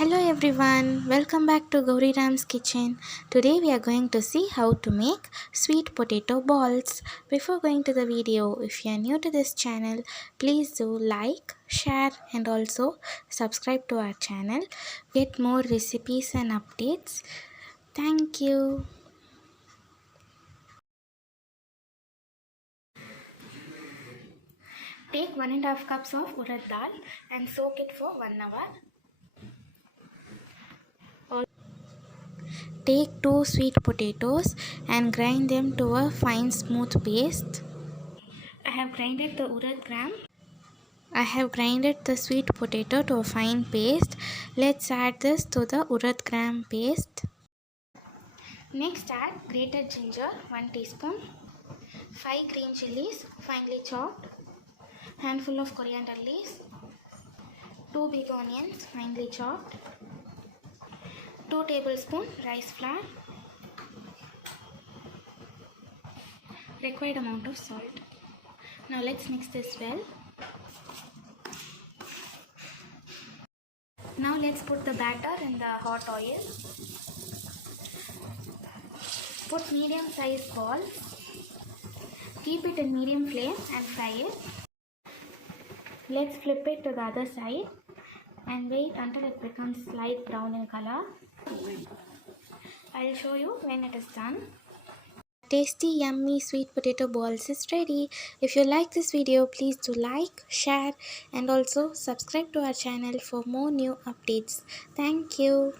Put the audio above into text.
Hello everyone, welcome back to Gauri Ram's kitchen. Today we are going to see how to make sweet potato balls. Before going to the video, if you are new to this channel, please do like, share and also subscribe to our channel. Get more recipes and updates. Thank you. Take 1.5 cups of urad dal and soak it for 1 hour. Take 2 sweet potatoes and grind them to a fine smooth paste. I have grinded the urad gram. I have grinded the sweet potato to a fine paste. Let's add this to the urad gram paste. Next add grated ginger 1 teaspoon, 5 green chilies finely chopped, handful of coriander leaves, 2 big onions finely chopped, 2 tablespoons rice flour, required amount of salt. Now let's mix this well. Now let's put the batter in the hot oil. Put medium sized balls. Keep it in medium flame and fry it. Let's flip it to the other side and wait until it becomes light brown in color. I'll show you when it is done. Tasty yummy sweet potato balls is ready. If you like this video, please do like, share and also subscribe to our channel for more new updates. Thank you.